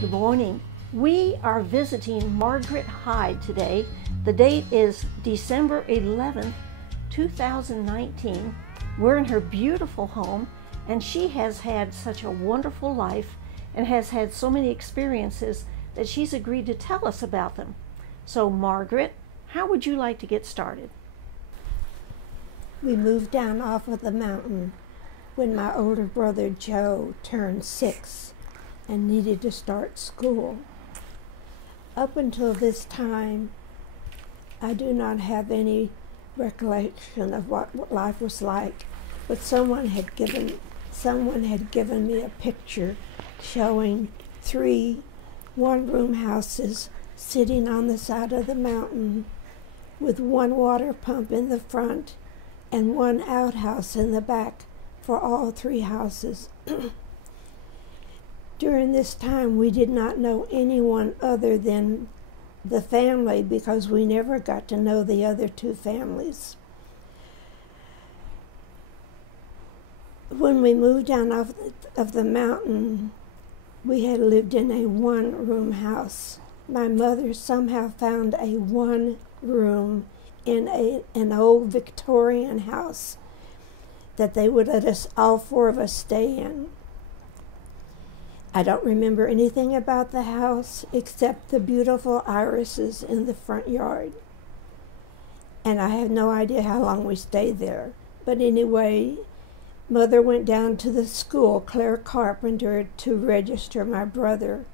Good morning. We are visiting Margaret Hyde today. The date is December 11th, 2019. We're in her beautiful home, and she has had such a wonderful life and has had so many experiences that she's agreed to tell us about them. So Margaret, how would you like to get started? We moved down off of the mountain when my older brother Joe turned 6 and needed to start school. Up until this time, I do not have any recollection of what life was like, but someone had given me a picture showing 3 one-room houses sitting on the side of the mountain with 1 water pump in the front and 1 outhouse in the back for all 3 houses. During this time, we did not know anyone other than the family because we never got to know the other 2 families. When we moved down off of the mountain, we had lived in a 1-room house. My mother somehow found a 1-room in an old Victorian house that they would let us, all 4 of us, stay in. I don't remember anything about the house except the beautiful irises in the front yard. And I have no idea how long we stayed there. But anyway, Mother went down to the school, Claire Carpenter, to register my brother.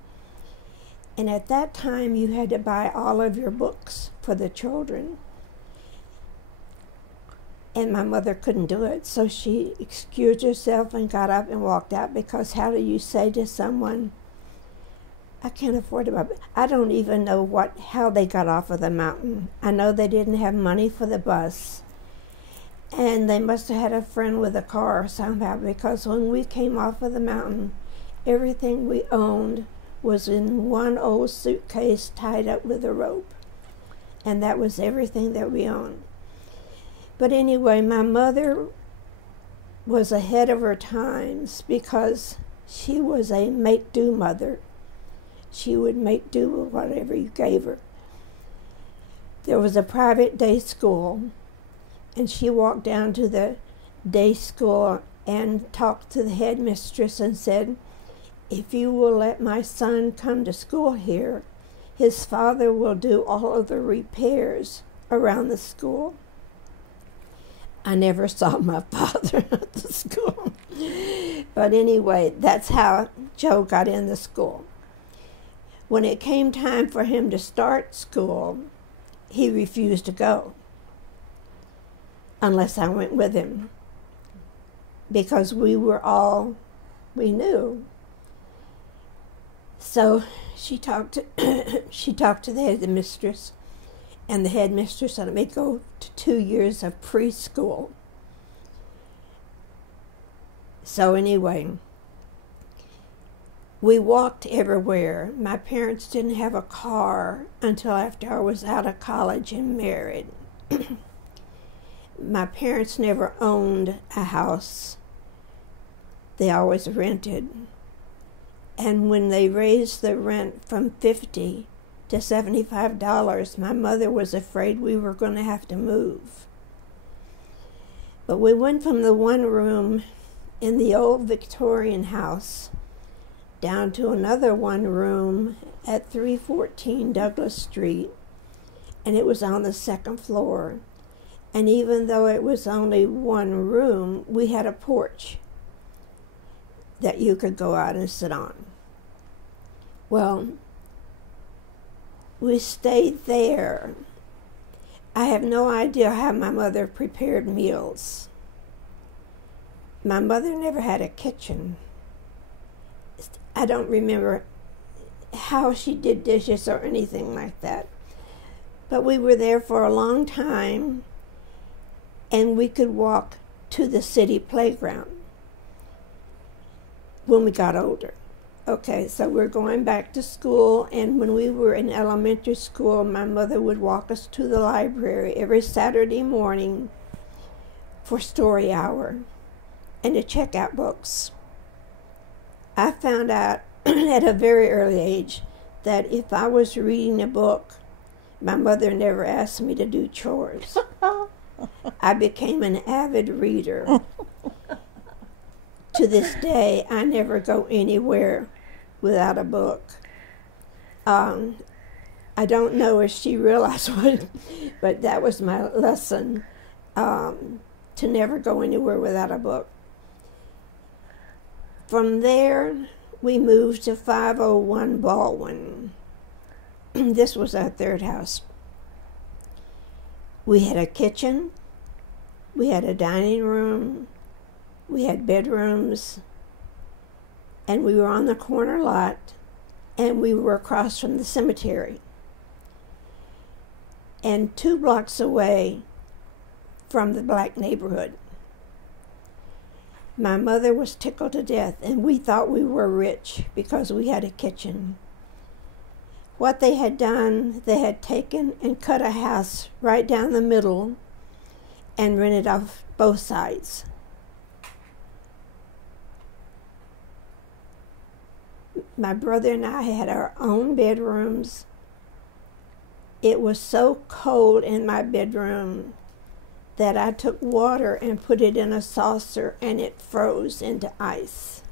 And at that time, you had to buy all of your books for the children. And my mother couldn't do it, so she excused herself and got up and walked out, because how do you say to someone, I can't afford to buy? I don't even know how they got off of the mountain. I know they didn't have money for the bus, and they must have had a friend with a car somehow, because when we came off of the mountain, everything we owned was in 1 old suitcase tied up with a rope, and that was everything that we owned. But anyway, my mother was ahead of her times because she was a make-do mother. She would make do with whatever you gave her. There was a private day school, and she walked down to the day school and talked to the headmistress and said, if you will let my son come to school here, his father will do all of the repairs around the school. I never saw my father at the school. But anyway, that's how Joe got in the school. When it came time for him to start school, he refused to go unless I went with him, because we were all we knew. So she talked to the headmistress, and the headmistress let me go to 2 years of preschool. So anyway, we walked everywhere. My parents didn't have a car until after I was out of college and married. My parents never owned a house. They always rented. And when they raised the rent from $50 to $75, my mother was afraid we were going to have to move. But we went from the 1 room in the old Victorian house down to another 1 room at 314 Douglas Street, and it was on the 2nd floor. And even though it was only 1 room, we had a porch that you could go out and sit on. Well, we stayed there. I have no idea how my mother prepared meals. My mother never had a kitchen. I don't remember how she did dishes or anything like that. But we were there for a long time, and we could walk to the city playground when we got older. Okay, so we're going back to school, and when we were in elementary school, my mother would walk us to the library every Saturday morning for story hour and to check out books. I found out at a very early age that if I was reading a book, my mother never asked me to do chores. I became an avid reader. To this day, I never go anywhere without a book. I don't know if she realized what, but that was my lesson, to never go anywhere without a book. From there, we moved to 501 Baldwin. This was our third house. We had a kitchen, we had a dining room, we had bedrooms, and we were on the corner lot, and we were across from the cemetery. And 2 blocks away from the black neighborhood. My mother was tickled to death, and we thought we were rich because we had a kitchen. What they had done, they had taken and cut a house right down the middle and rented off both sides. My brother and I had our own bedrooms. It was so cold in my bedroom that I took water and put it in a saucer and it froze into ice.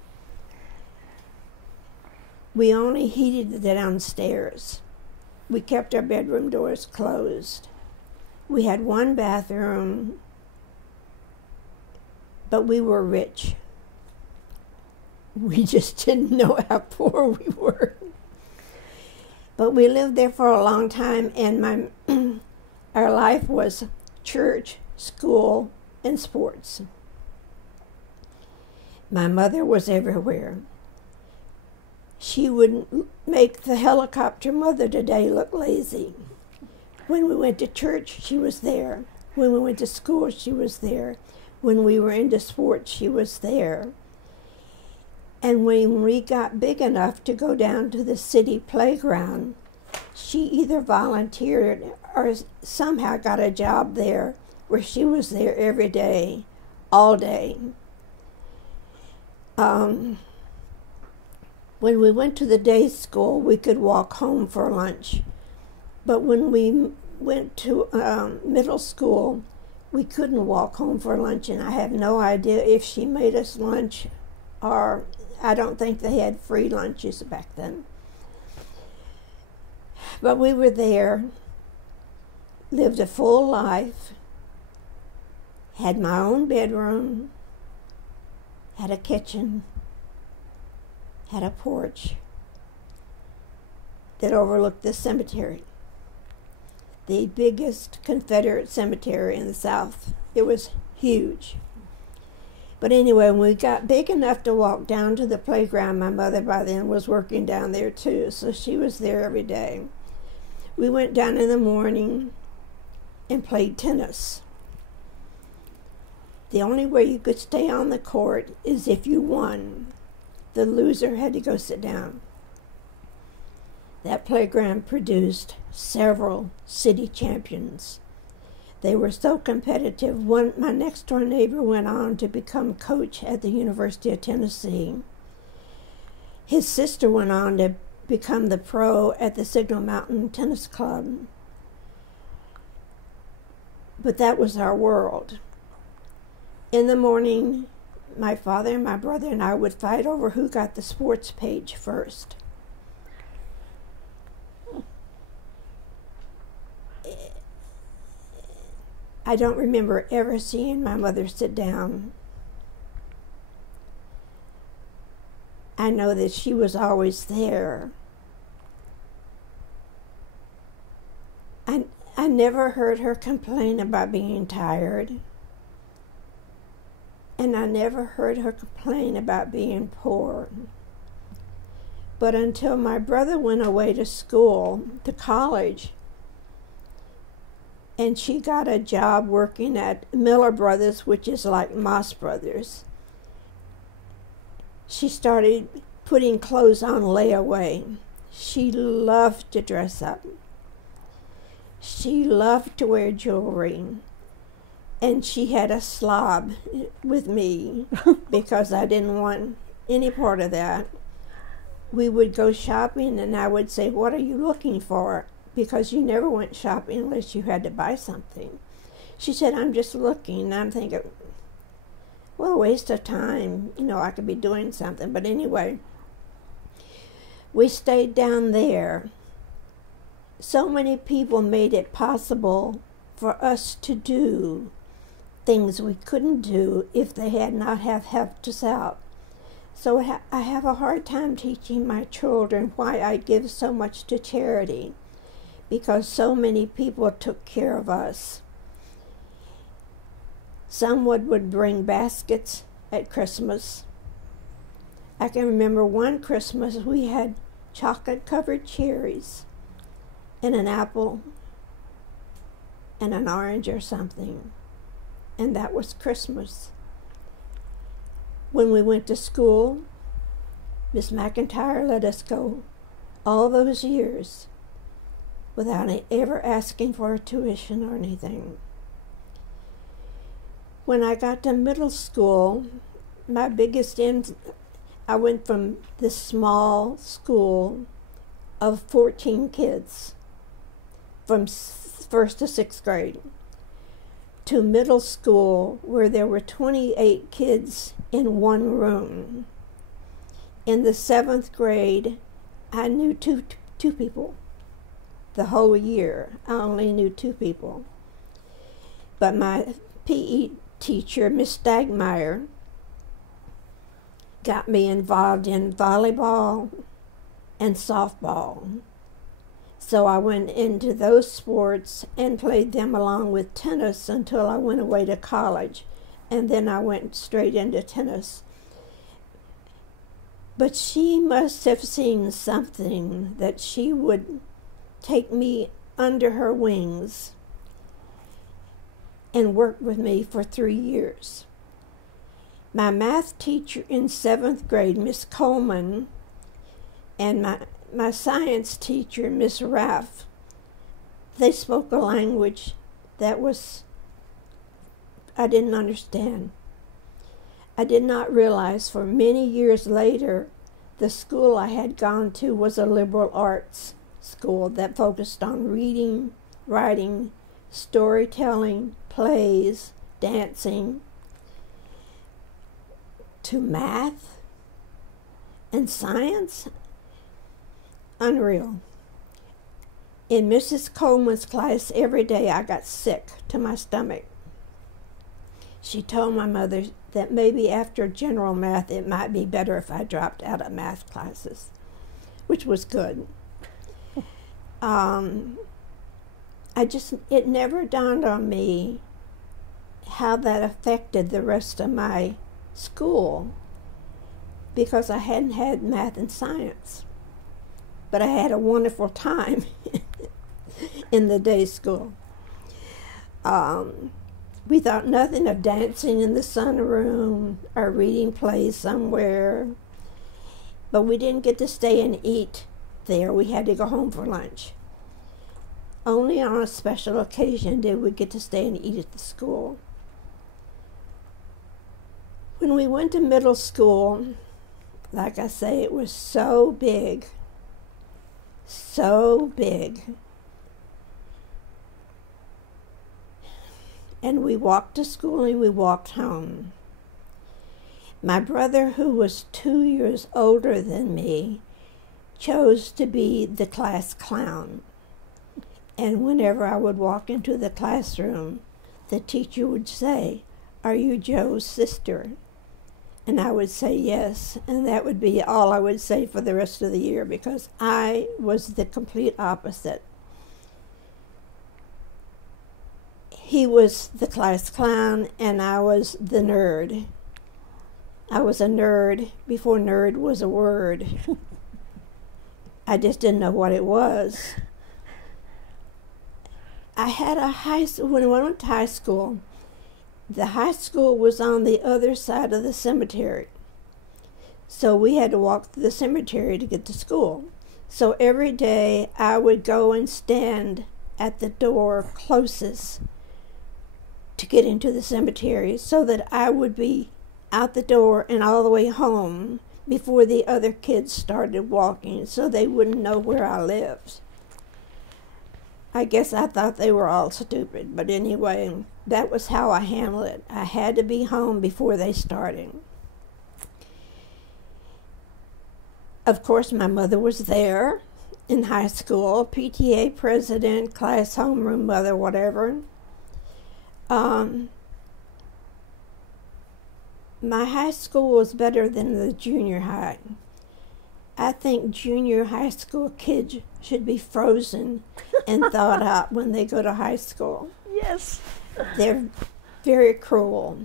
We only heated the downstairs. We kept our bedroom doors closed. We had 1 bathroom, but we were rich. We just didn't know how poor we were. But we lived there for a long time, and our life was church, school, and sports. My mother was everywhere. She would make the helicopter mother today look lazy. When we went to church, she was there. When we went to school, she was there. When we were into sports, she was there. And when we got big enough to go down to the city playground, she either volunteered or somehow got a job there where she was there every day, all day. When we went to the day school, we could walk home for lunch. But when we went to middle school, we couldn't walk home for lunch, and I have no idea if she made us lunch, or I don't think they had free lunches back then. But we were there, lived a full life, had my own bedroom, had a kitchen, had a porch that overlooked the cemetery, the biggest Confederate cemetery in the South. It was huge. But anyway, when we got big enough to walk down to the playground, my mother by then was working down there too, so she was there every day. We went down in the morning and played tennis. The only way you could stay on the court is if you won. The loser had to go sit down. That playground produced several city champions. They were so competitive. My next door neighbor went on to become coach at the University of Tennessee. His sister went on to become the pro at the Signal Mountain Tennis Club. But that was our world. In the morning, my father and my brother and I would fight over who got the sports page first. I don't remember ever seeing my mother sit down. I know that she was always there. I never heard her complain about being tired. And I never heard her complain about being poor. But until my brother went away to school, to college, and she got a job working at Miller Brothers, which is like Moss Brothers. She started putting clothes on layaway. She loved to dress up. She loved to wear jewelry. And she had a slob with me because I didn't want any part of that. we would go shopping, and I would say, "What are you looking for?" Because you never went shopping unless you had to buy something. She said, "I'm just looking." And I'm thinking, what a waste of time. I could be doing something. But anyway, we stayed down there. So many people made it possible for us to do things we couldn't do if they had not have helped us out. So I have a hard time teaching my children why I give so much to charity, because so many people took care of us. Someone would bring baskets at Christmas. I can remember one Christmas we had chocolate-covered cherries and an apple and an orange or something, and that was Christmas. When we went to school, Miss McIntyre let us go all those years without ever asking for a tuition or anything. When I got to middle school, I went from this small school of 14 kids from first to sixth grade to middle school where there were 28 kids in one room. In the 7th grade, I knew two people. The whole year, I only knew 2 people. But my PE teacher, Miss Stagmeyer, got me involved in volleyball and softball. So I went into those sports and played them along with tennis until I went away to college. And then I went straight into tennis. But she must have seen something that she would take me under her wings and work with me for 3 years. My math teacher in 7th grade, Miss Coleman, and my science teacher, Miss Raff, they spoke a language that I didn't understand. I did not realize for many years later the school I had gone to was a liberal arts school that focused on reading, writing, storytelling, plays, dancing, to math and science. Unreal. In Mrs. Coleman's class every day I got sick to my stomach. She told my mother that maybe after general math it might be better if I dropped out of math classes, which was good. It never dawned on me how that affected the rest of my school, because I hadn't had math and science. But I had a wonderful time in the day school. We thought nothing of dancing in the sunroom or reading plays somewhere. But we didn't get to stay and eat there. We had to go home for lunch. Only on a special occasion did we get to stay and eat at the school. When we went to middle school, like I say, it was so big. So big. And we walked to school and we walked home. My brother, who was 2 years older than me, chose to be the class clown. And whenever I would walk into the classroom, the teacher would say, "Are you Joe's sister?" And I would say yes, and that would be all I would say for the rest of the year, because I was the complete opposite. He was the class clown, and I was the nerd. I was a nerd before nerd was a word. I just didn't know what it was. I had when I went to high school, the high school was on the other side of the cemetery. So we had to walk through the cemetery to get to school. So every day I would go and stand at the door closest to get into the cemetery so that I would be out the door and all the way home before the other kids started walking, so they wouldn't know where I lived. I guess I thought they were all stupid, but anyway, that was how I handled it. I had to be home before they started. Of course, my mother was there in high school, PTA president, class homeroom mother, whatever. My high school was better than the junior high. I think junior high school kids should be frozen and thawed out when they go to high school. Yes. They're very cruel.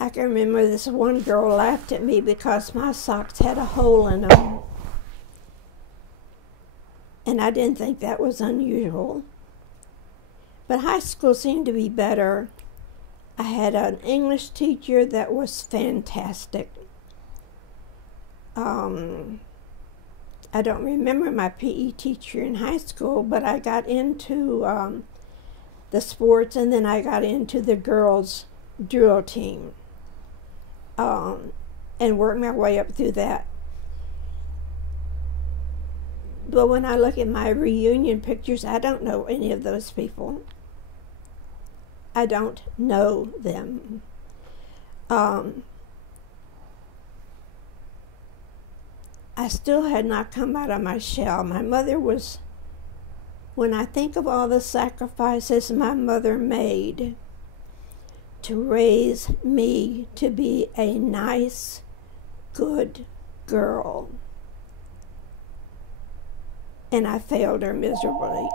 I can remember this one girl laughed at me because my socks had a hole in them. And I didn't think that was unusual. But high school seemed to be better. I had an English teacher that was fantastic. I don't remember my PE teacher in high school, but I got into the sports, and then I got into the girls' drill team and worked my way up through that. But when I look at my reunion pictures, I don't know any of those people. I don't know them. I still had not come out of my shell. My mother was, when I think of all the sacrifices my mother made to raise me to be a nice, good girl, and I failed her miserably.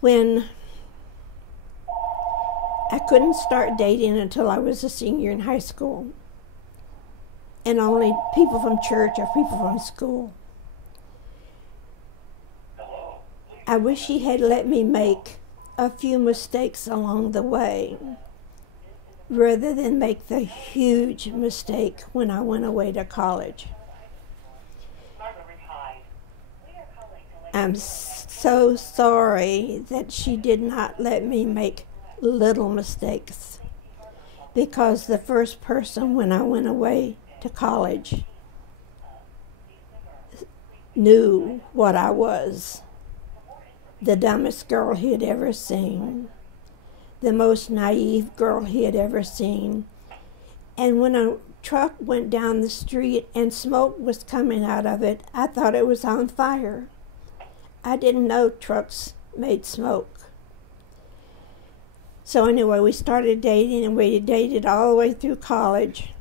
When I couldn't start dating until I was a senior in high school, and only people from church or people from school. I wish he had let me make a few mistakes along the way rather than make the huge mistake when I went away to college. I'm so sorry that she did not let me make little mistakes, because the first person when I went away to college knew what I was. The dumbest girl he had ever seen, the most naive girl he had ever seen. And when a truck went down the street and smoke was coming out of it, I thought it was on fire. I didn't know trucks made smoke. So anyway, we started dating, and we dated all the way through college.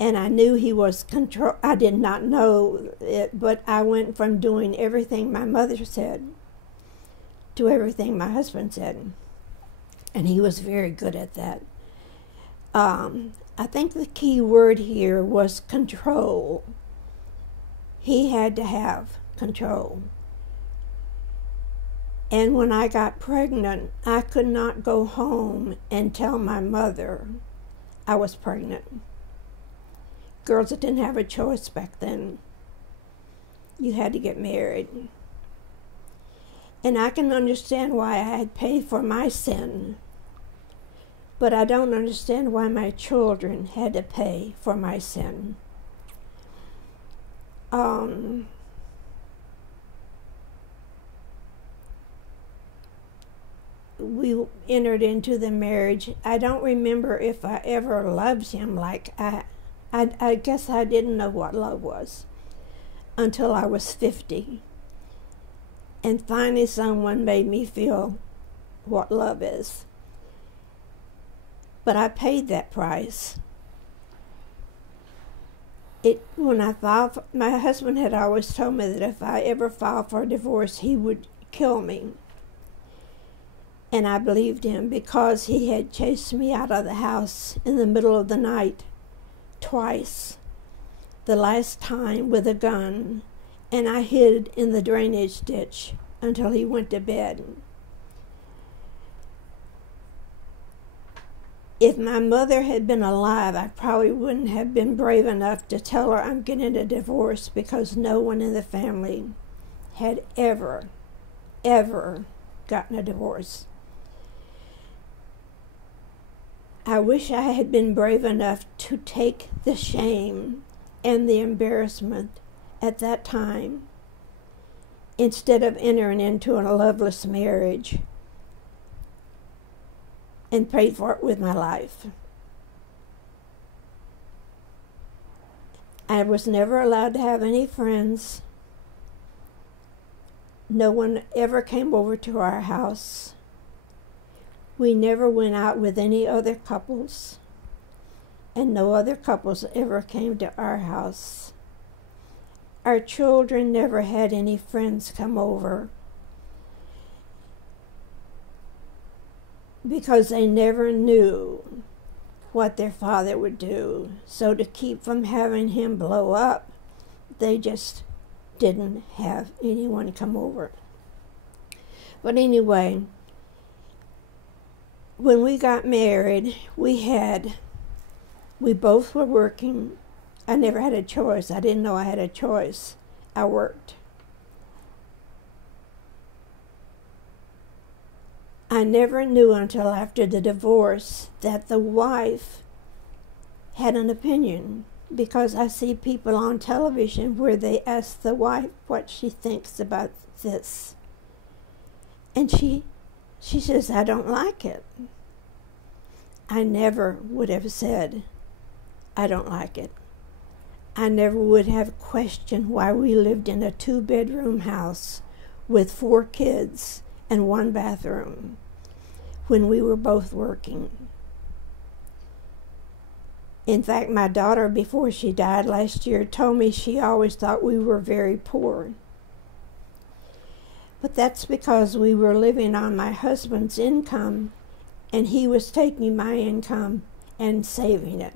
And I knew he was I did not know it, but I went from doing everything my mother said to everything my husband said. And he was very good at that. I think the key word here was control. He had to have control. And when I got pregnant, I could not go home and tell my mother I was pregnant. Girls that didn't have a choice back then. You had to get married. And I can understand why I had paid for my sin, but I don't understand why my children had to pay for my sin. We entered into the marriage. I don't remember if I ever loved him like I guess I didn't know what love was until I was 50. And finally someone made me feel what love is. But I paid that price. When I filed, my husband had always told me that if I ever filed for a divorce, he would kill me. And I believed him, because he had chased me out of the house in the middle of the night twice. The last time with a gun, and I hid in the drainage ditch until he went to bed. If my mother had been alive, I probably wouldn't have been brave enough to tell her I'm getting a divorce, because no one in the family had ever gotten a divorce. I wish I had been brave enough to take the shame and the embarrassment at that time instead of entering into a loveless marriage and paid for it with my life. I was never allowed to have any friends. No one ever came over to our house. We never went out with any other couples, and no other couples ever came to our house. Our children never had any friends come over because they never knew what their father would do. So to keep from having him blow up, they just didn't have anyone come over. But anyway, when we got married, we both were working. I never had a choice. I didn't know I had a choice. I worked. I never knew until after the divorce that the wife had an opinion, because I see people on television where they ask the wife what she thinks about this. And she says, I don't like it. I never would have said, I don't like it. I never would have questioned why we lived in a 2-bedroom house with 4 kids and 1 bathroom when we were both working. In fact, my daughter, before she died last year, told me she always thought we were very poor. But that's because we were living on my husband's income, and he was taking my income and saving it.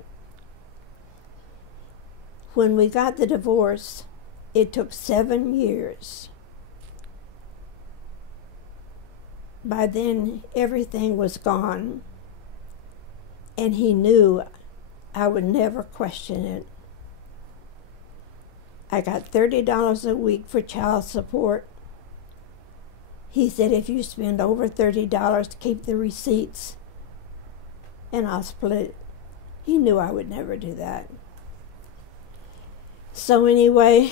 When we got the divorce, it took 7 years. By then, everything was gone, and he knew I would never question it. I got $30 a week for child support. He said, if you spend over $30, keep the receipts, and I'll split it. He knew I would never do that. So anyway,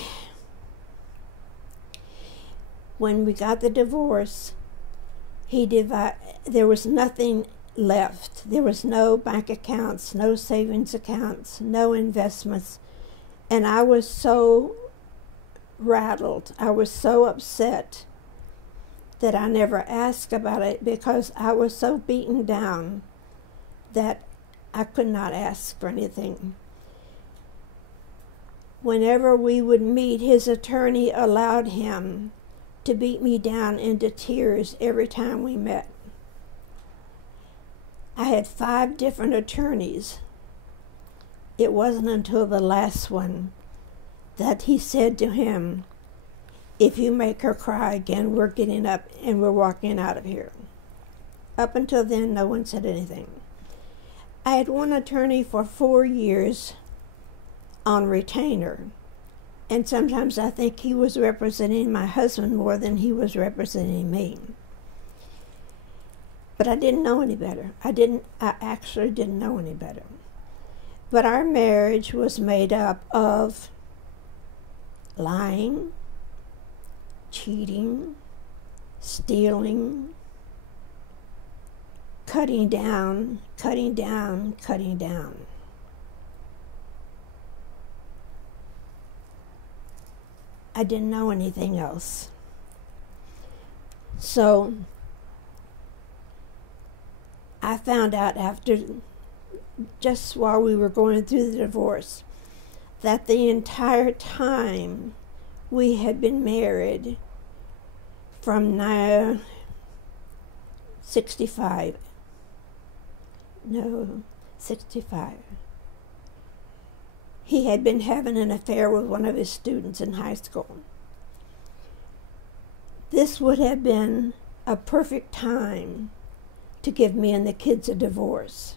when we got the divorce, there was nothing left. There was no bank accounts, no savings accounts, no investments. And I was so rattled. I was so upset that I never asked about it because I was so beaten down that I could not ask for anything. Whenever we would meet, his attorney allowed him to beat me down into tears every time we met. I had 5 different attorneys. It wasn't until the last one that he said to him, if you make her cry again, we're getting up and we're walking out of here. Up until then, no one said anything. I had one attorney for 4 years on retainer, and sometimes I think he was representing my husband more than he was representing me. But I didn't know any better. I actually didn't know any better. But our marriage was made up of lying, cheating, stealing, cutting down, cutting down, cutting down. I didn't know anything else. So I found out just while we were going through the divorce, that the entire time we had been married from 65. He had been having an affair with one of his students in high school. This would have been a perfect time to give me and the kids a divorce.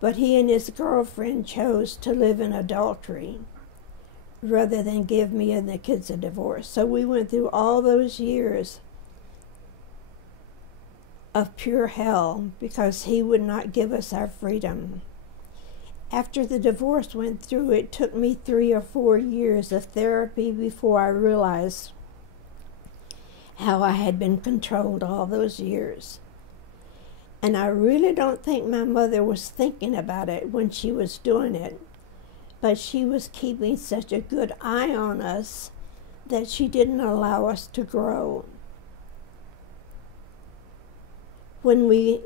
But he and his girlfriend chose to live in adultery rather than give me and the kids a divorce. So we went through all those years of pure hell because he would not give us our freedom. After the divorce went through, it took me 3 or 4 years of therapy before I realized how I had been controlled all those years. And I really don't think my mother was thinking about it when she was doing it, but she was keeping such a good eye on us that she didn't allow us to grow. When we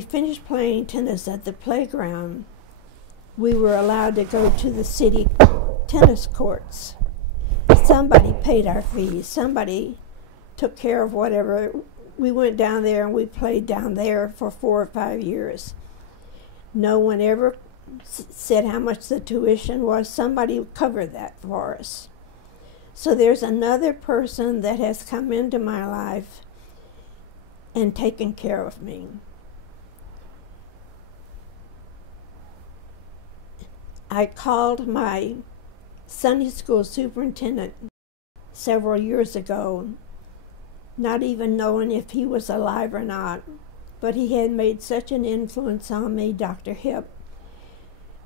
finished playing tennis at the playground, we were allowed to go to the city tennis courts. Somebody paid our fees. Somebody took care of whatever. We went down there and we played down there for 4 or 5 years. No one ever said how much the tuition was. Somebody covered that for us. So there's another person that has come into my life and taken care of me. I called my Sunday school superintendent several years ago, not even knowing if he was alive or not, but he had made such an influence on me, Dr. Hip,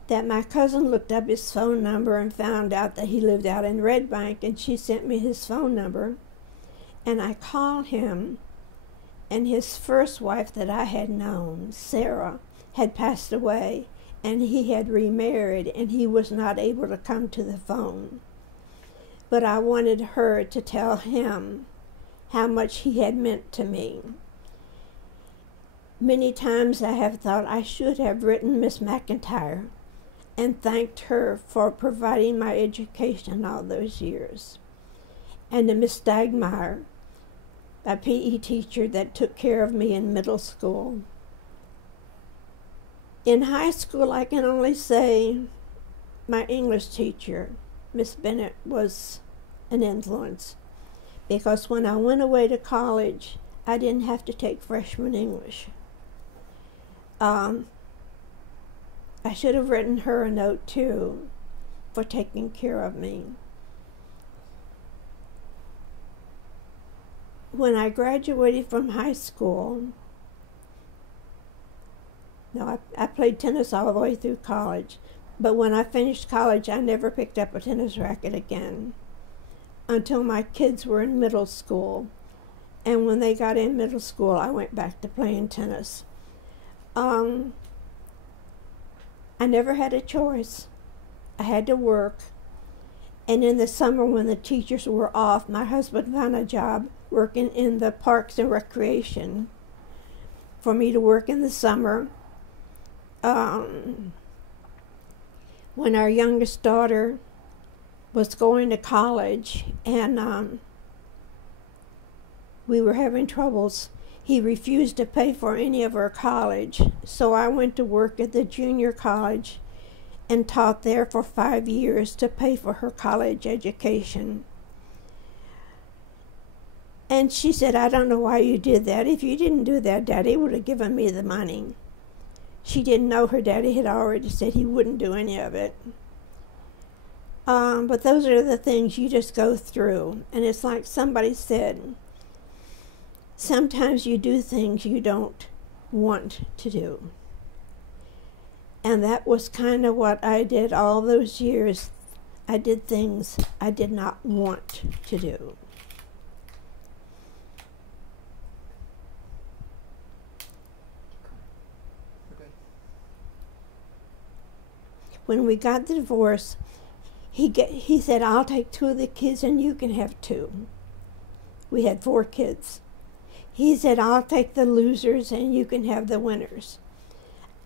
that my cousin looked up his phone number and found out that he lived out in Red Bank, and she sent me his phone number, and I called him, and his first wife that I had known, Sarah, had passed away, and he had remarried, and he was not able to come to the phone. But I wanted her to tell him how much he had meant to me. Many times I have thought I should have written Miss McIntyre and thanked her for providing my education all those years. And to Miss Stagmeyer, a PE teacher that took care of me in middle school. In high school, I can only say my English teacher, Miss Bennett, was an influence, because when I went away to college, I didn't have to take freshman English. I should have written her a note too for taking care of me. When I graduated from high school, I played tennis all the way through college, but when I finished college, I never picked up a tennis racket again until my kids were in middle school. And when they got in middle school, I went back to playing tennis. I never had a choice. I had to work. And in the summer when the teachers were off, my husband found a job working in the Parks and Recreation for me to work in the summer. When our youngest daughter was going to college and we were having troubles, he refused to pay for any of her college. So I went to work at the junior college and taught there for 5 years to pay for her college education. And she said, "I don't know why you did that. If you didn't do that, Daddy would have given me the money." She didn't know her daddy had already said he wouldn't do any of it. But those are the things you just go through. And it's like somebody said, sometimes you do things you don't want to do. And that was kind of what I did all those years. I did things I did not want to do. When we got the divorce, he said, "I'll take 2 of the kids and you can have 2. We had 4 kids. He said, "I'll take the losers and you can have the winners."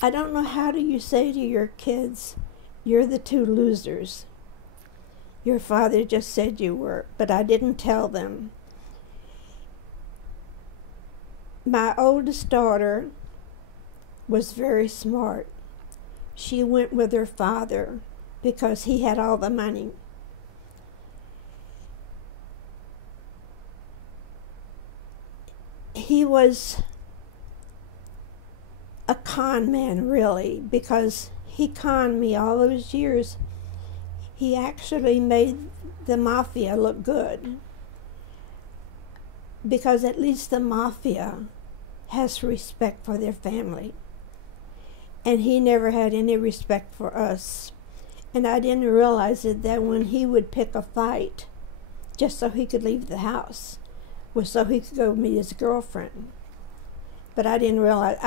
I don't know, how do you say to your kids, "You're the 2 losers"? Your father just said you were, but I didn't tell them. My oldest daughter was very smart. She went with her father because he had all the money. He was a con man, really, because he conned me all those years. He actually made the mafia look good, because at least the mafia has respect for their family. And he never had any respect for us. And I didn't realize it that when he would pick a fight just so he could leave the house, was so he could go meet his girlfriend. But I didn't realize,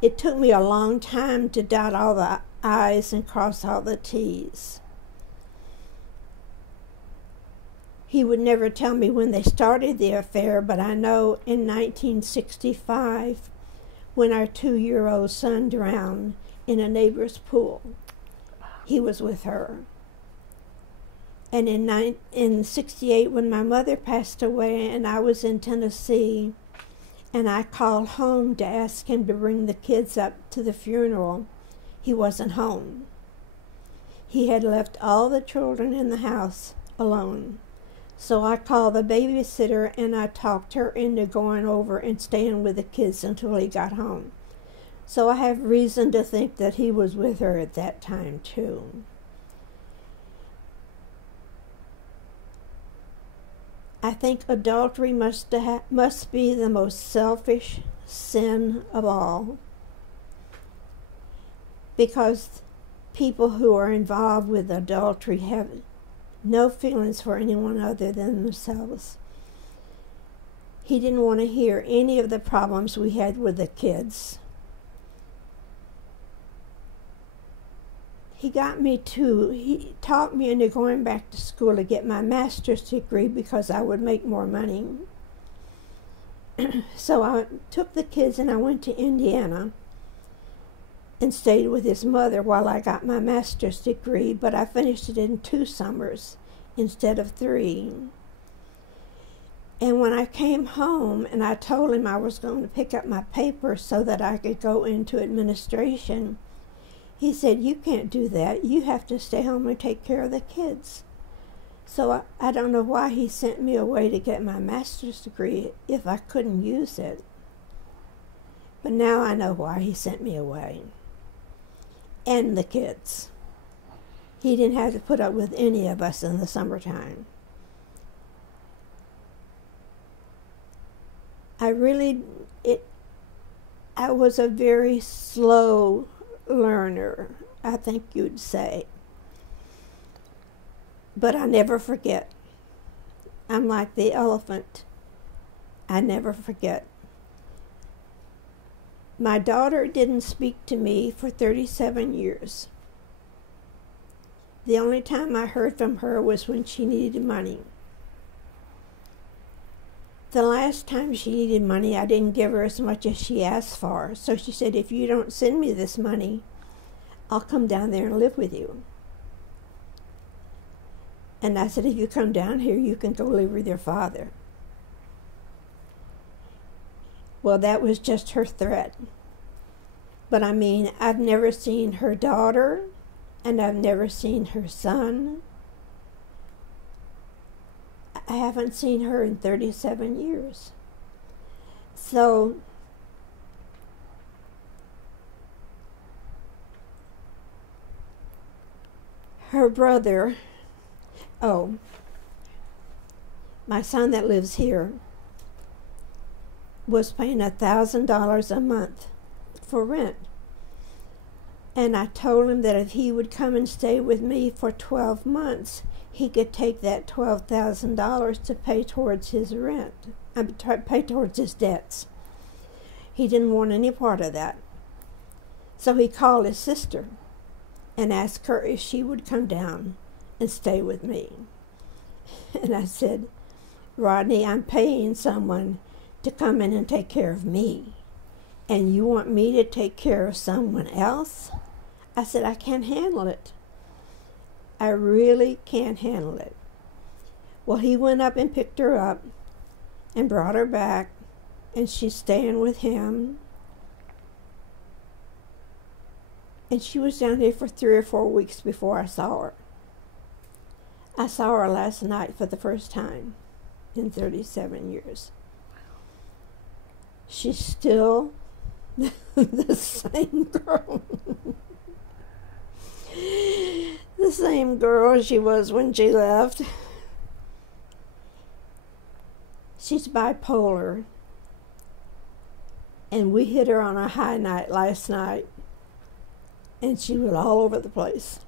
it took me a long time to dot all the I's and cross all the T's. He would never tell me when they started the affair, but I know in 1965, when our 2-year-old son drowned in a neighbor's pool, he was with her. And in 68, when my mother passed away and I was in Tennessee, and I called home to ask him to bring the kids up to the funeral, he wasn't home. He had left all the children in the house alone. So I called the babysitter and I talked her into going over and staying with the kids until he got home. So I have reason to think that he was with her at that time too. I think adultery must be the most selfish sin of all, because people who are involved with adultery have no feelings for anyone other than themselves. He didn't want to hear any of the problems we had with the kids. He talked me into going back to school to get my master's degree because I would make more money. So I took the kids and I went to Indiana and stayed with his mother while I got my master's degree, but I finished it in 2 summers instead of 3. And when I came home and I told him I was going to pick up my papers so that I could go into administration, he said, "You can't do that. You have to stay home and take care of the kids." So I don't know why he sent me away to get my master's degree if I couldn't use it. But now I know why he sent me away. And the kids. He didn't have to put up with any of us in the summertime. I was a very slow learner, I think you'd say. But I never forget. I'm like the elephant. I never forget. My daughter didn't speak to me for 37 years. The only time I heard from her was when she needed money. The last time she needed money, I didn't give her as much as she asked for. So she said, "If you don't send me this money, I'll come down there and live with you." And I said, "If you come down here, you can go live with your father." Well, that was just her threat. But I mean, I've never seen her daughter, and I've never seen her son. I haven't seen her in 37 years. So her brother, my son that lives here, was paying $1,000 a month for rent. And I told him that if he would come and stay with me for 12 months, he could take that $12,000 to pay towards his rent, pay towards his debts. He didn't want any part of that. So he called his sister and asked her if she would come down and stay with me. And I said, "Rodney, I'm paying someone to come in and take care of me. And you want me to take care of someone else?" I said, "I can't handle it. I really can't handle it." Well, he went up and picked her up and brought her back, and she's staying with him. And she was down here for 3 or 4 weeks before I saw her. I saw her last night for the first time in 37 years. She's still the same girl. The same girl she was when she left. She's bipolar. And we hit her on a high night last night, and she was all over the place.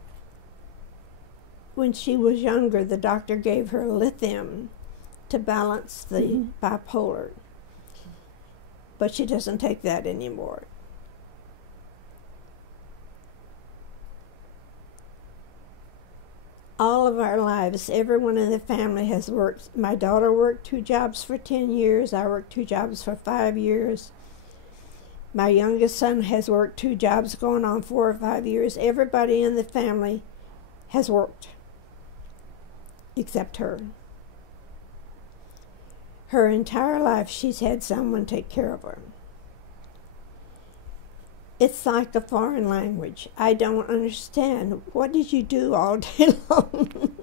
When she was younger, the doctor gave her lithium to balance the bipolar, but she doesn't take that anymore. All of our lives, everyone in the family has worked. My daughter worked 2 jobs for 10 years. I worked 2 jobs for 5 years. My youngest son has worked 2 jobs going on 4 or 5 years. Everybody in the family has worked, except her. Her entire life, she's had someone take care of her. It's like a foreign language. I don't understand. What did you do all day long?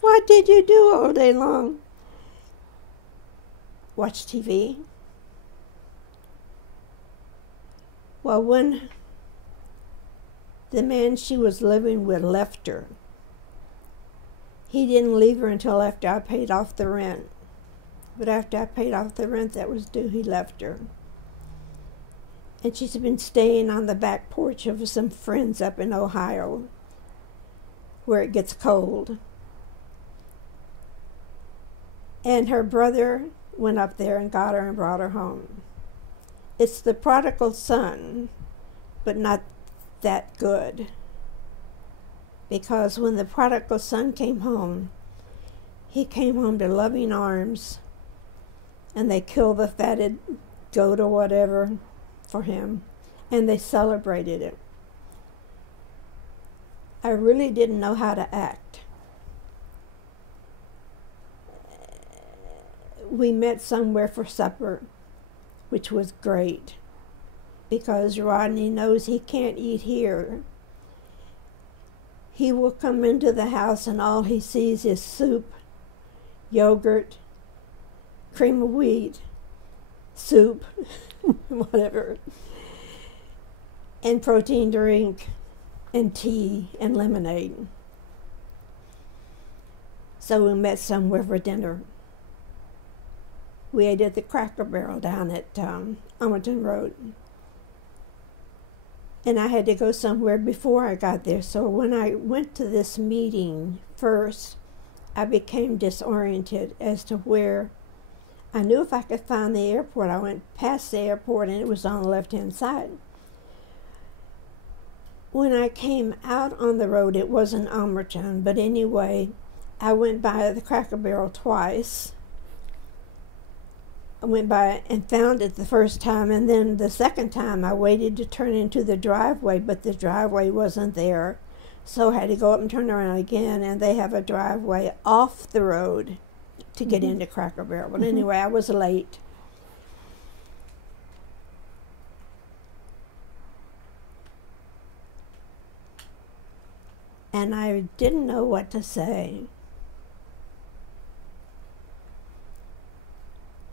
What did you do all day long? Watch TV? Well, when the man she was living with left her, he didn't leave her until after I paid off the rent. But after I paid off the rent that was due, he left her. And she's been staying on the back porch of some friends up in Ohio, where it gets cold. And her brother went up there and got her and brought her home. It's the prodigal son, but not that good. Because when the prodigal son came home, he came home to loving arms, and they killed the fatted goat or whatever for him, and they celebrated it. I really didn't know how to act. We met somewhere for supper, which was great, because Rodney knows he can't eat here. He will come into the house and all he sees is soup, yogurt, cream of wheat, soup, whatever, and protein drink, and tea, and lemonade. So we met somewhere for dinner. We ate at the Cracker Barrel down at Almerton Road. And I had to go somewhere before I got there. So when I went to this meeting first, I became disoriented as to where. I knew if I could find the airport. I went past the airport and it was on the left-hand side. When I came out on the road, it wasn't Almerton, but anyway, I went by the Cracker Barrel twice. I went by and found it the first time, and then the second time I waited to turn into the driveway, but the driveway wasn't there. So I had to go up and turn around again, and they have a driveway off the road to get into Cracker Barrel. But anyway, I was late. And I didn't know what to say.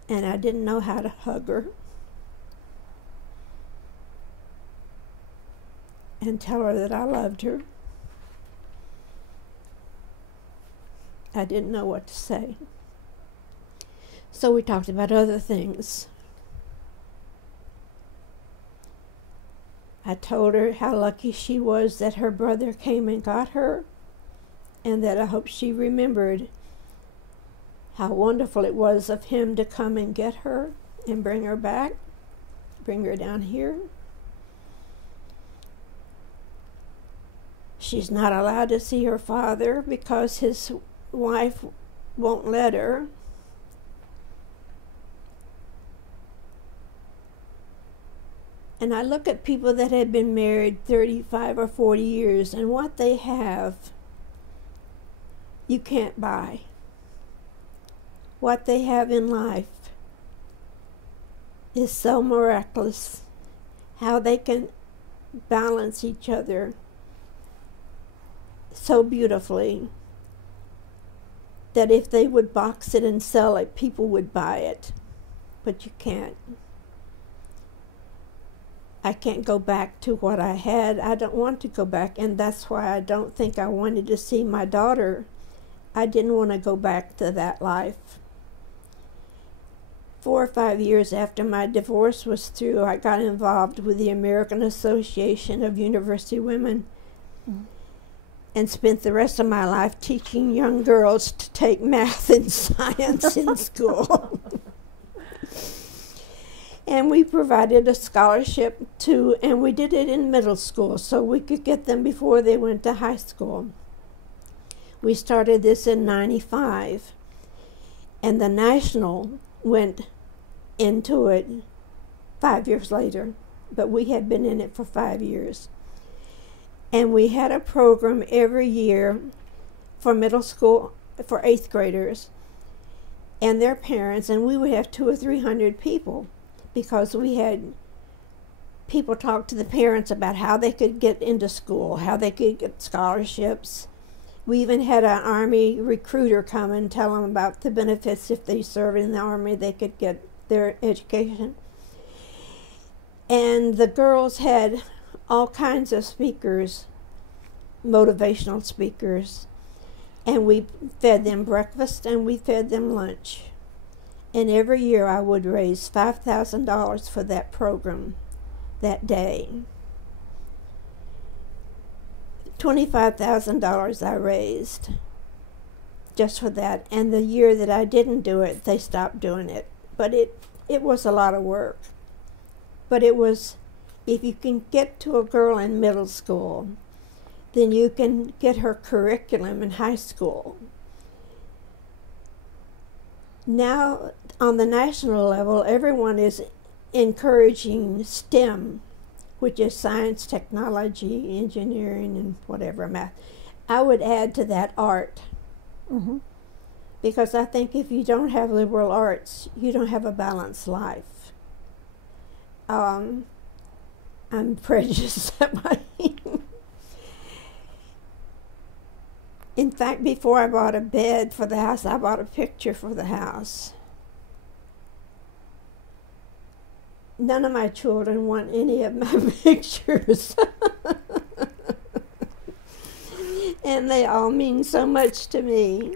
And I didn't know how to hug her and tell her that I loved her. I didn't know what to say. So we talked about other things. I told her how lucky she was that her brother came and got her, and that I hope she remembered how wonderful it was of him to come and get her and bring her back, bring her down here. She's not allowed to see her father because his wife won't let her. And I look at people that have been married 35 or 40 years, and what they have, you can't buy. What they have in life is so miraculous, how they can balance each other so beautifully that if they would box it and sell it, people would buy it. But you can't. I can't go back to what I had. I don't want to go back, and that's why I don't think I wanted to see my daughter. I didn't want to go back to that life. 4 or 5 years after my divorce was through, I got involved with the American Association of University Women and spent the rest of my life teaching young girls to take math and science in school. And we provided a scholarship and we did it in middle school so we could get them before they went to high school. We started this in '95, and the National went into it 5 years later, but we had been in it for 5 years. And we had a program every year for middle school, for 8th graders and their parents, and we would have 200 or 300 people because we had people talk to the parents about how they could get into school, how they could get scholarships. We even had an Army recruiter come and tell them about the benefits if they served in the Army, they could get their education. And the girls had all kinds of speakers, motivational speakers, and we fed them breakfast and we fed them lunch. And every year I would raise $5,000 for that program that day. $25,000 I raised just for that. And the year that I didn't do it, they stopped doing it. But it was a lot of work. But it was, if you can get to a girl in middle school, then you can get her curriculum in high school. Now, on the national level, everyone is encouraging STEM, which is science, technology, engineering, and whatever, math. I would add to that art. Mm-hmm. Because I think if you don't have liberal arts, you don't have a balanced life. I'm prejudiced that way. In fact, before I bought a bed for the house, I bought a picture for the house. None of my children want any of my pictures. And they all mean so much to me.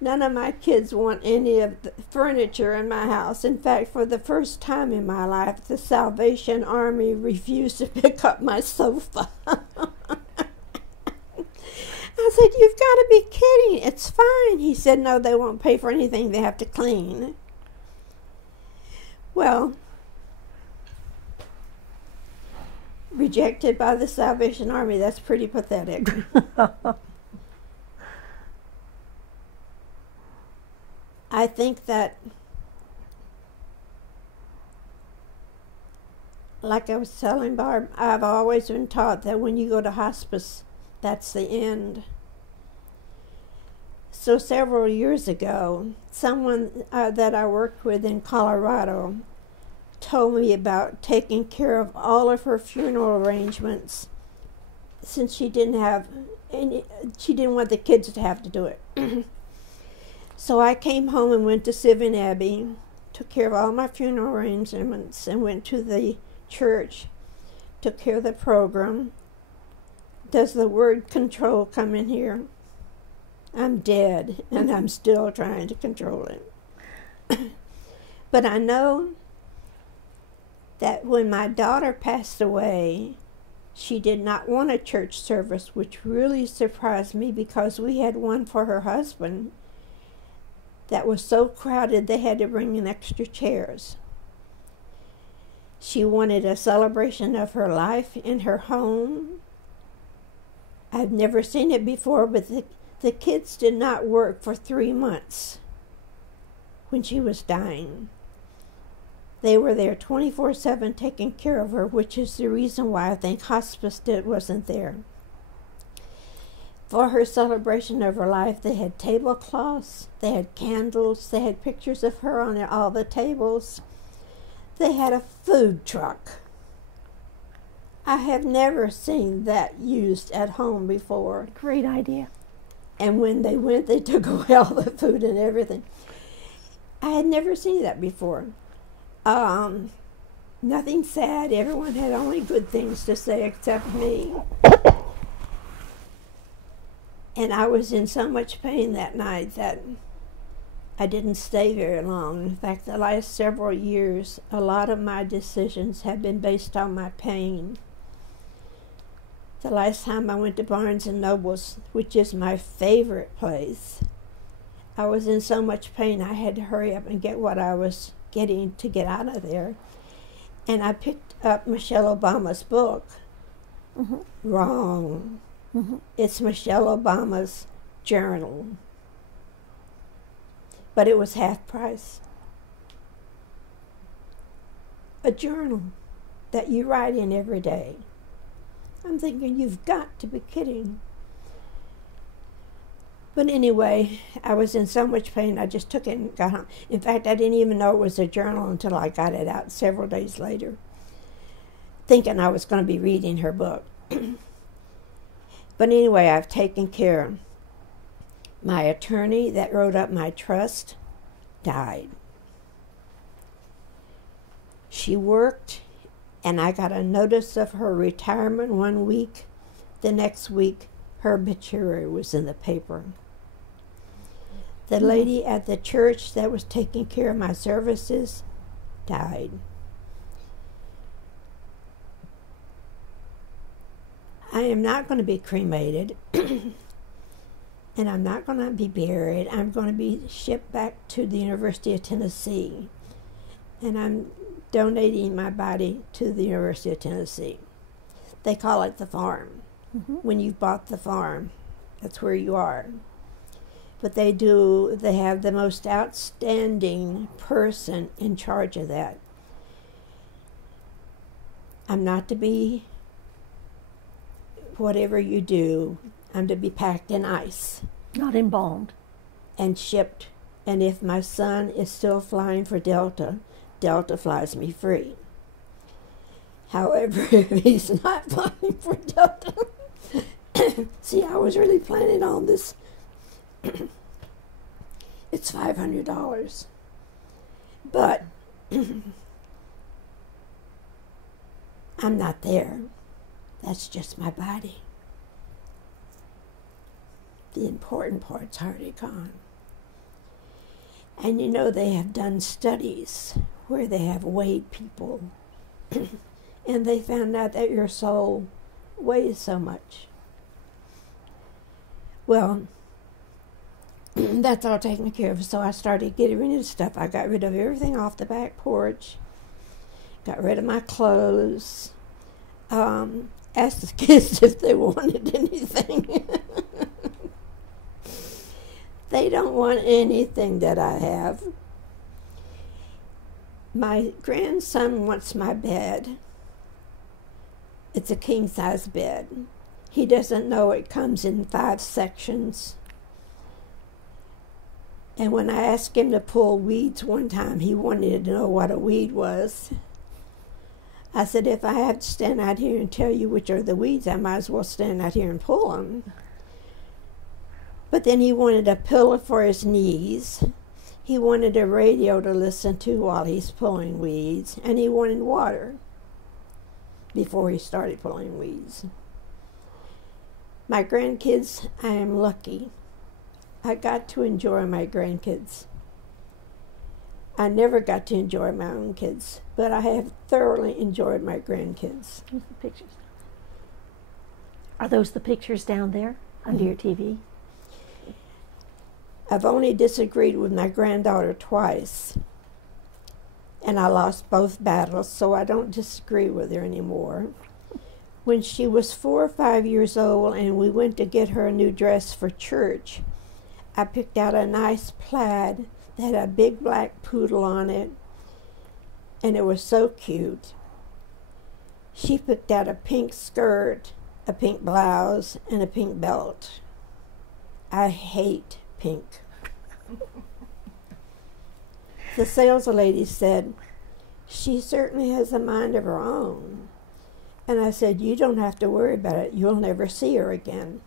None of my kids want any of the furniture in my house. In fact, for the first time in my life, the Salvation Army refused to pick up my sofa. I said, "You've got to be kidding. It's fine." He said, "No, they won't pay for anything they have to clean." Well, rejected by the Salvation Army, that's pretty pathetic. I think that, like I was telling Barb, I've always been taught that when you go to hospice, that's the end. So several years ago, someone that I worked with in Colorado told me about taking care of all of her funeral arrangements since she didn't have any, she didn't want the kids to have to do it. So I came home and went to Sivan Abbey, took care of all my funeral arrangements, and went to the church, took care of the program. Does the word control come in here? I'm dead, and I'm still trying to control it. But I know that when my daughter passed away, she did not want a church service, which really surprised me because we had one for her husband that was so crowded they had to bring in extra chairs. She wanted a celebration of her life in her home. I've never seen it before, but the kids did not work for 3 months when she was dying. They were there 24/7 taking care of her, which is the reason why I think hospice wasn't there. For her celebration of her life, they had tablecloths, they had candles, they had pictures of her on all the tables. They had a food truck. I have never seen that used at home before. Great idea. And when they went, they took away all the food and everything. I had never seen that before. Nothing sad. Everyone had only good things to say except me. And I was in so much pain that night that I didn't stay very long. In fact, the last several years, a lot of my decisions have been based on my pain. The last time I went to Barnes & Noble's, which is my favorite place, I was in so much pain I had to hurry up and get what I was getting to get out of there. And I picked up Michelle Obama's book. Mm-hmm. Wrong. Mm-hmm. It's Michelle Obama's journal. But it was half price. A journal that you write in every day. I'm thinking, you've got to be kidding. But anyway, I was in so much pain, I just took it and got home. In fact, I didn't even know it was a journal until I got it out several days later, thinking I was going to be reading her book. But anyway, I've taken care of. My attorney that wrote up my trust died. She worked, and I got a notice of her retirement one week. The next week, her obituary was in the paper. The lady at the church that was taking care of my services died. I am not going to be cremated, and I'm not going to be buried. I'm going to be shipped back to the University of Tennessee, and I'm donating my body to the University of Tennessee. They call it the farm. Mm-hmm. When you've bought the farm, that's where you are. But they have the most outstanding person in charge of that. I'm not to be whatever you do. I'm to be packed in ice. Not embalmed. And shipped. And if my son is still flying for Delta, Delta flies me free. However, if he's not flying for Delta, see, I was really planning on this. It's $500. But I'm not there. That's just my body. The important part's already gone. And you know, they have done studies where they have weighed people. And they found out that your soul weighs so much. Well, that's all taken care of. So I started getting rid of stuff. I got rid of everything off the back porch. Got rid of my clothes. Asked the kids if they wanted anything. They don't want anything that I have. My grandson wants my bed. It's a king-size bed. He doesn't know it comes in 5 sections. And when I asked him to pull weeds one time, he wanted to know what a weed was. I said, if I have to stand out here and tell you which are the weeds, I might as well stand out here and pull them. But then he wanted a pillow for his knees. He wanted a radio to listen to while he's pulling weeds. And he wanted water before he started pulling weeds. My grandkids, I am lucky. I got to enjoy my grandkids. I never got to enjoy my own kids, but I have thoroughly enjoyed my grandkids. Here's the pictures. Are those the pictures down there under your TV? I've only disagreed with my granddaughter twice, and I lost both battles, so I don't disagree with her anymore. When she was 4 or 5 years old and we went to get her a new dress for church, I picked out a nice plaid that had a big black poodle on it, and it was so cute. She picked out a pink skirt, a pink blouse, and a pink belt. I hate pink. The sales lady said, she certainly has a mind of her own. And I said, you don't have to worry about it. You'll never see her again.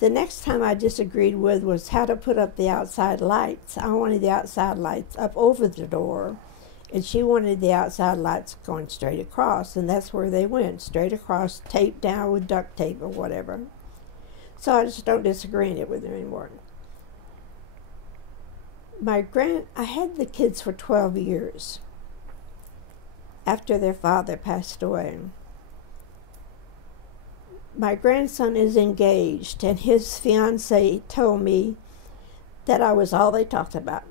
The next time I disagreed with was how to put up the outside lights. I wanted the outside lights up over the door, and she wanted the outside lights going straight across, and that's where they went, straight across, taped down with duct tape or whatever. So I just don't disagree with her anymore. I had the kids for 12 years after their father passed away. My grandson is engaged, and his fiance told me that I was all they talked about.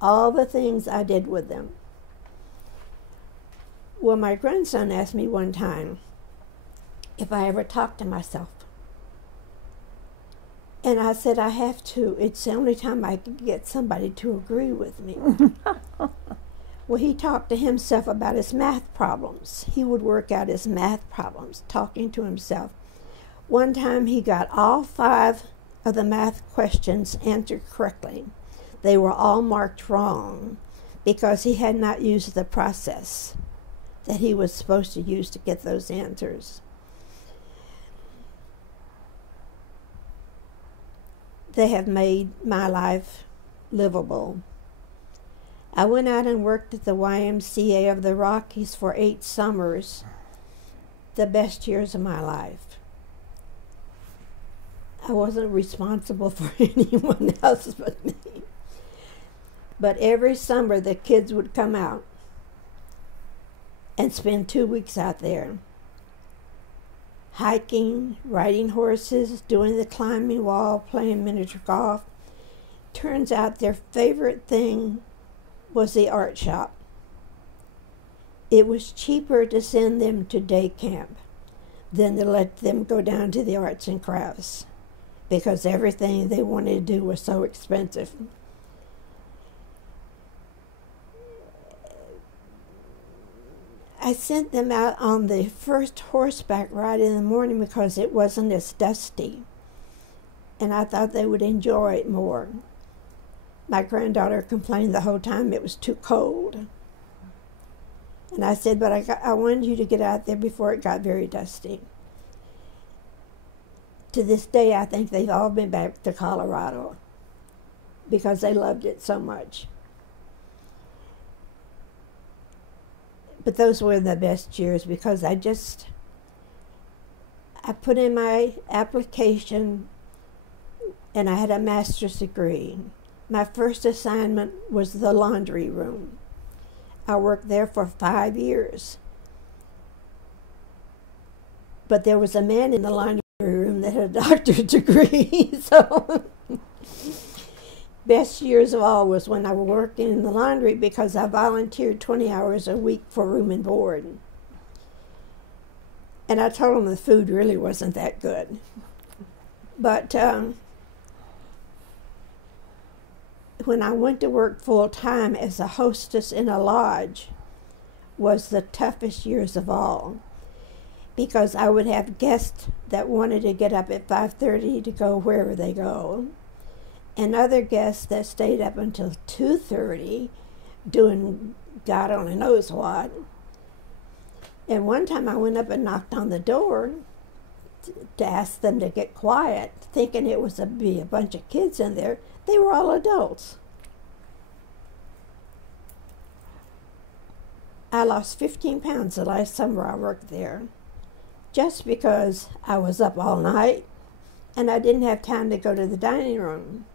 All the things I did with them. Well, my grandson asked me one time if I ever talked to myself. And I said, I have to. It's the only time I can get somebody to agree with me. Well, he talked to himself about his math problems. He would work out his math problems, talking to himself. One time he got all 5 of the math questions answered correctly. They were all marked wrong because he had not used the process that he was supposed to use to get those answers. They have made my life livable. I went out and worked at the YMCA of the Rockies for 8 summers, the best years of my life. I wasn't responsible for anyone else but me. But every summer the kids would come out and spend 2 weeks out there, hiking, riding horses, doing the climbing wall, playing miniature golf. Turns out their favorite thing was the art shop. It was cheaper to send them to day camp than to let them go down to the arts and crafts because everything they wanted to do was so expensive. I sent them out on the first horseback ride in the morning because it wasn't as dusty, and I thought they would enjoy it more. My granddaughter complained the whole time it was too cold. And I said, but I wanted you to get out there before it got very dusty. To this day, I think they've all been back to Colorado because they loved it so much. But those were the best years because I put in my application and I had a master's degree. My first assignment was the laundry room. I worked there for 5 years. But there was a man in the laundry room that had a doctor's degree. So best years of all was when I was working in the laundry because I volunteered 20 hours a week for room and board. And I told them the food really wasn't that good. But when I went to work full-time as a hostess in a lodge was the toughest years of all because I would have guests that wanted to get up at 5:30 to go wherever they go, and other guests that stayed up until 2:30 doing God only knows what. And one time I went up and knocked on the door to ask them to get quiet, thinking it was be a bunch of kids in there. They were all adults. I lost 15 pounds the last summer I worked there just because I was up all night and I didn't have time to go to the dining room.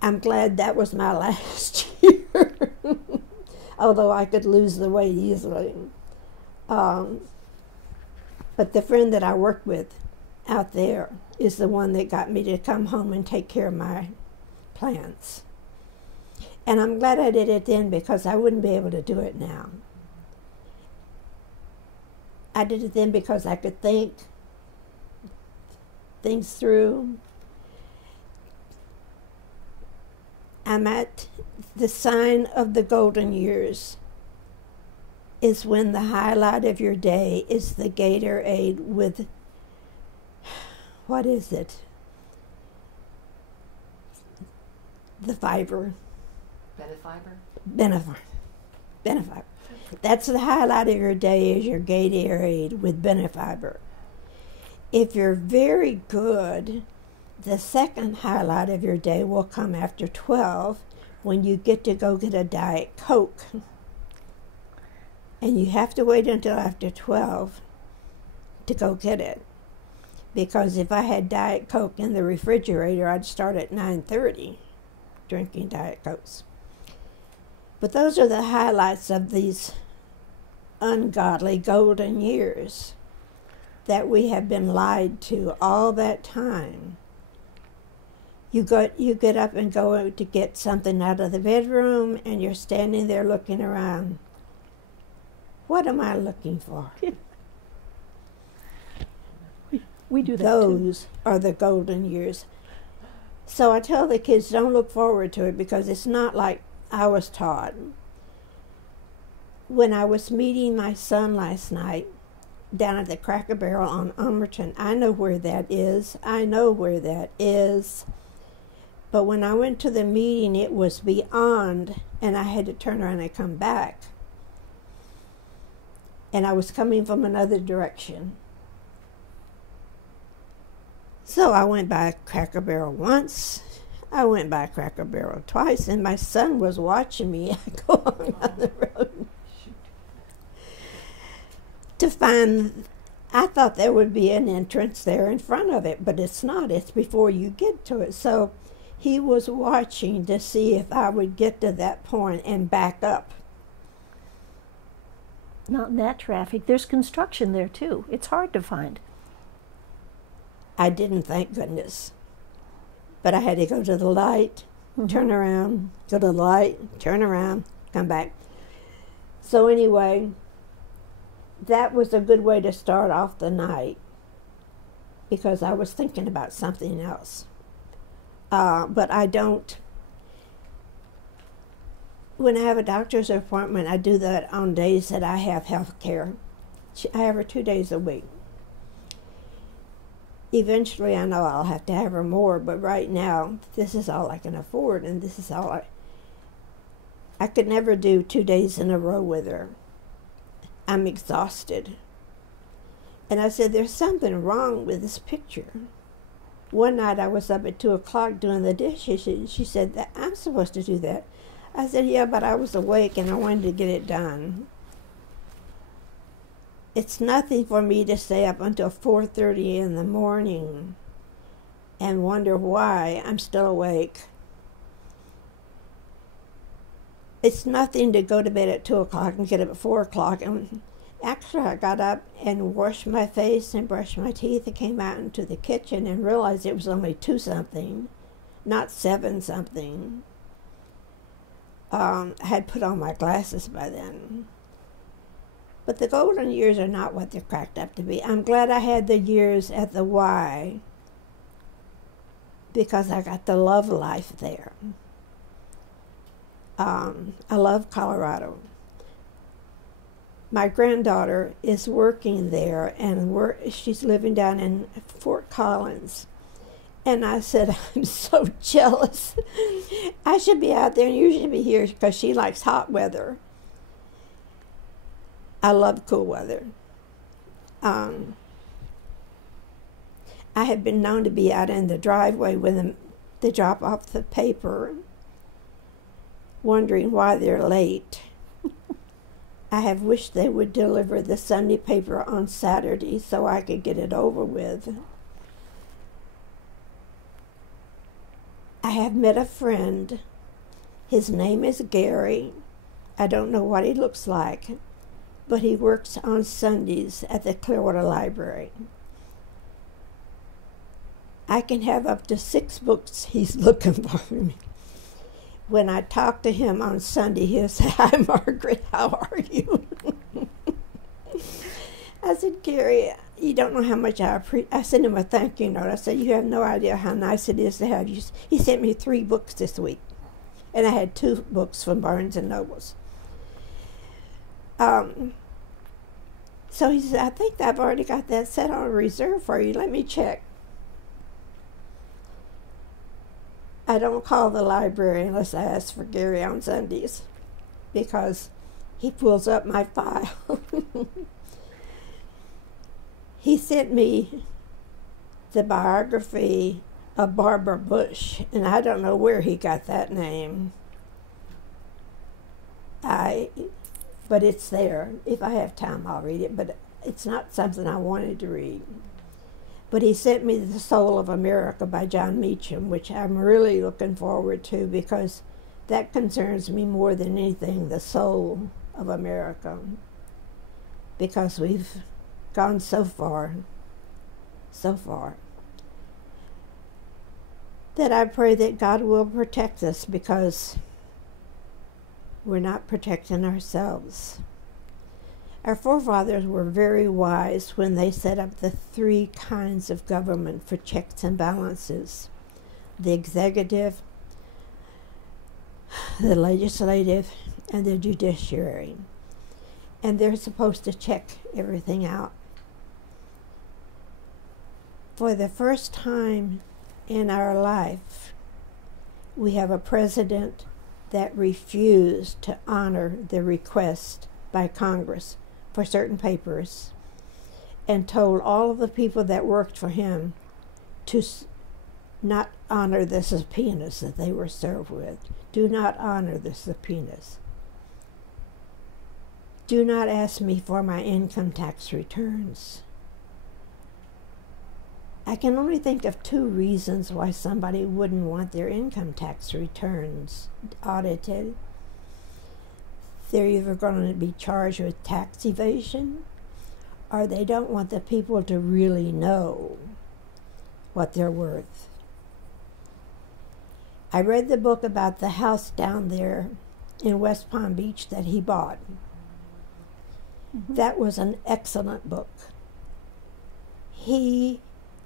I'm glad that was my last year, although I could lose the weight easily. But the friend that I worked with out there is the one that got me to come home and take care of my plants. And I'm glad I did it then because I wouldn't be able to do it now. I did it then because I could think things through. I'm at the sign of the golden years is when the highlight of your day is the Gatorade with, what is it? The fiber. Benefiber. That's the highlight of your day is your Gatorade with Benefiber. If you're very good, the second highlight of your day will come after 12 when you get to go get a Diet Coke. And you have to wait until after 12 to go get it. because if I had Diet Coke in the refrigerator, I'd start at 9:30 drinking Diet Cokes. But those are the highlights of these ungodly golden years that we have been lied to all that time. You get up and go to get something out of the bedroom, and you're standing there looking around. What am I looking for? We do that Those are the golden years. So I tell the kids, don't look forward to it, because it's not like I was taught. When I was meeting my son last night down at the Cracker Barrel on Ulmerton, I know where that is. But when I went to the meeting, it was beyond, and I had to turn around and come back. And I was coming from another direction. So I went by Cracker Barrel once, I went by Cracker Barrel twice, and my son was watching me go on down the road to find. I thought there would be an entrance there in front of it, but it's not. It's before you get to it. So he was watching to see if I would get to that point and back up. Not in that traffic. There's construction there too. It's hard to find. I didn't, thank goodness. But I had to go to the light, turn around, go to the light, turn around, come back. So anyway, that was a good way to start off the night, because I was thinking about something else. But I don't. When I have a doctor's appointment, I do that on days that I have health care. I have her 2 days a week. Eventually, I know I'll have to have her more, but right now, this is all I can afford, and this is all I could never do 2 days in a row with her. I'm exhausted. And I said, there's something wrong with this picture. One night I was up at 2 o'clock doing the dishes. She said, that I'm supposed to do that. I said, yeah, but I was awake and I wanted to get it done. It's nothing for me to stay up until 4:30 in the morning and wonder why I'm still awake. It's nothing to go to bed at 2 o'clock and get up at 4 o'clock. And actually, I got up and washed my face and brushed my teeth and came out into the kitchen and realized it was only 2-something, not 7-something. I had put on my glasses by then. But the golden years are not what they're cracked up to be. I'm glad I had the years at the Y, because I got the love life there. I love Colorado. My granddaughter is working there, and she's living down in Fort Collins. And I said, I'm so jealous. I should be out there and you should be here, because she likes hot weather. I love cool weather. I have been known to be out in the driveway with them to drop off the paper, wondering why they're late. I have wished they would deliver the Sunday paper on Saturday so I could get it over with. I have met a friend. His name is Gary. I don't know what he looks like, but he works on Sundays at the Clearwater Library. I can have up to 6 books he's looking for me. When I talk to him on Sunday, he'll say, hi, Margaret, how are you? I said, Gary, you don't know how much I appreciate. I sent him a thank you note. I said, you have no idea how nice it is to have you. He sent me 3 books this week, and I had 2 books from Barnes and Nobles. So he said, I think I've already got that set on reserve for you. Let me check. I don't call the library unless I ask for Gary on Sundays, because he pulls up my file. He sent me the biography of Barbara Bush, and I don't know where he got that name. But it's there. If I have time, I'll read it, but it's not something I wanted to read. But he sent me The Soul of America by John Meacham, which I'm really looking forward to because that concerns me more than anything, the soul of America. Because we've gone so far, that I pray that God will protect us because we're not protecting ourselves. Our forefathers were very wise when they set up the three kinds of government for checks and balances: the executive, the legislative, and the judiciary. And they're supposed to check everything out. For the first time in our life, we have a president that refused to honor the request by Congress for certain papers and told all of the people that worked for him to not honor the subpoenas that they were served with. Do not honor the subpoenas. Do not ask me for my income tax returns. I can only think of two reasons why somebody wouldn't want their income tax returns audited. They're either going to be charged with tax evasion, or they don't want the people to really know what they're worth. I read the book about the house down there in West Palm Beach that he bought. That was an excellent book. He,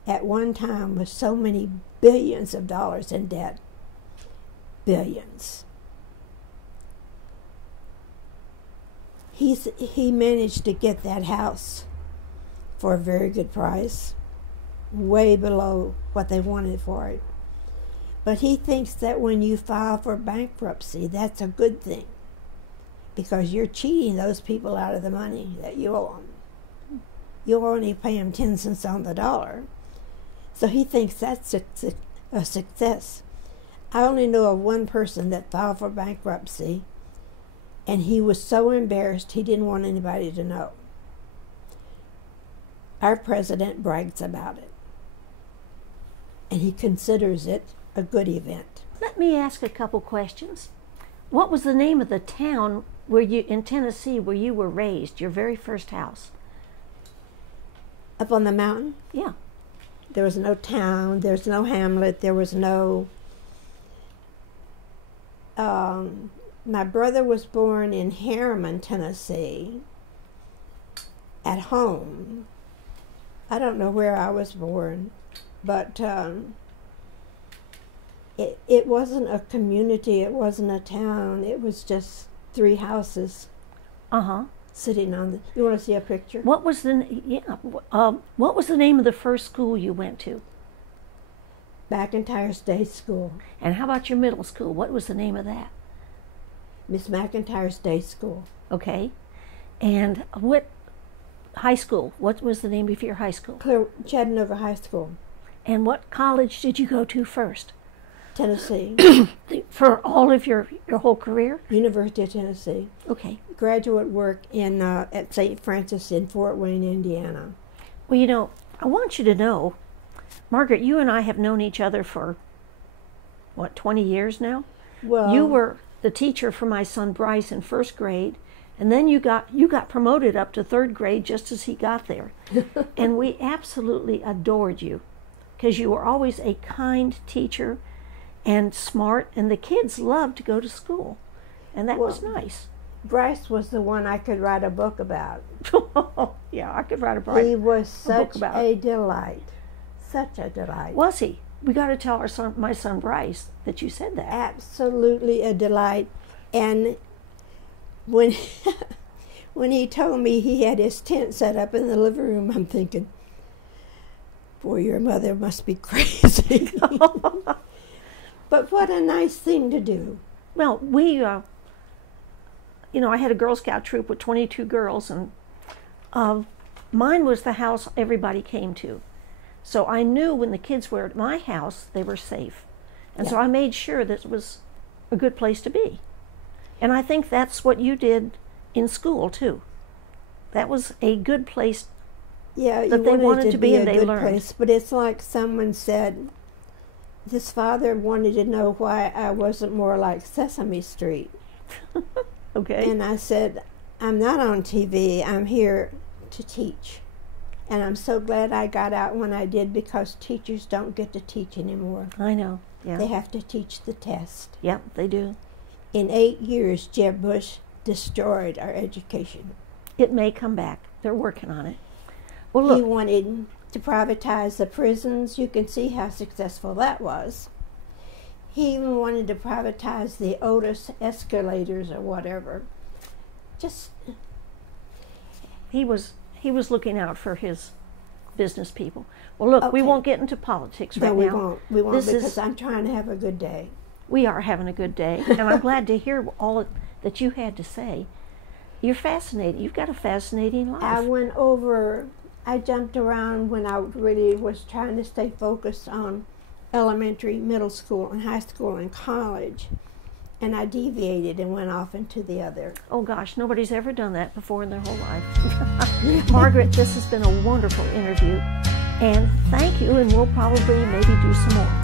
at one time, was so many billions of dollars in debt. Billions. He managed to get that house for a very good price, way below what they wanted for it. But he thinks that when you file for bankruptcy, that's a good thing, because you're cheating those people out of the money that you owe them. You'll only pay them 10 cents on the dollar. So he thinks that's a success. I only know of one person that filed for bankruptcy, and he was so embarrassed he didn't want anybody to know. Our president brags about it, and he considers it a good event. Let me ask a couple questions. What was the name of the town in Tennessee where you were raised, your very first house? Up on the mountain? Yeah. There was no town, there was no hamlet, there was no... my brother was born in Harriman, Tennessee, at home. I don't know where I was born, but it wasn't a community, it wasn't a town, it was just 3 houses. Sitting on the... You want to see a picture? What was the what was the name of the first school you went to? McIntyre's Day School. And how about your middle school? What was the name of that? Miss McIntyre's Day School. Okay. And what high school? What was the name of your high school? Chattanooga High School. And what college did you go to first? Tennessee. For all of your whole career? University of Tennessee. Okay. Graduate work in at St. Francis in Fort Wayne, Indiana. Well, you know, I want you to know, Margaret, you and I have known each other for, 20 years now? Well, you were the teacher for my son Bryce in first grade, and then you got promoted up to third grade just as he got there. And we absolutely adored you because you were always a kind teacher and smart, and the kids loved to go to school, and that was nice. Bryce was the one I could write a book about. Yeah, I could write a book about. He was such a delight. Such a delight. Was he? We got to tell my son Bryce that you said that. Absolutely a delight. And when when he told me he had his tent set up in the living room, I'm thinking, boy, your mother must be crazy. But what a nice thing to do. Well, we, I had a Girl Scout troop with 22 girls, and mine was the house everybody came to. So I knew when the kids were at my house, they were safe. And so I made sure that it was a good place to be. And I think that's what you did in school, too. That was a good place Yeah, that they wanted to be and they learned. Place, but it's like someone said, this father wanted to know why I wasn't more like Sesame Street. Okay. And I said, I'm not on TV, I'm here to teach. And I'm so glad I got out when I did, because teachers don't get to teach anymore. I know, yeah. They have to teach the test. Yep, they do. In 8 years, Jeb Bush destroyed our education. It may come back. They're working on it. Well, look. He wanted to privatize the prisons. You can see how successful that was. He even wanted to privatize the Otis escalators or whatever. Just he was looking out for his business people. Well, look, we won't get into politics right now. No, we won't because I'm trying to have a good day. We are having a good day, and I'm glad to hear all that you had to say. You're fascinating. You've got a fascinating life. I jumped around when I really was trying to stay focused on elementary, middle school, and high school and college. And I deviated and went off into the other. Oh gosh, nobody's ever done that before in their whole life. Margaret, this has been a wonderful interview. And thank you, and we'll probably maybe do some more.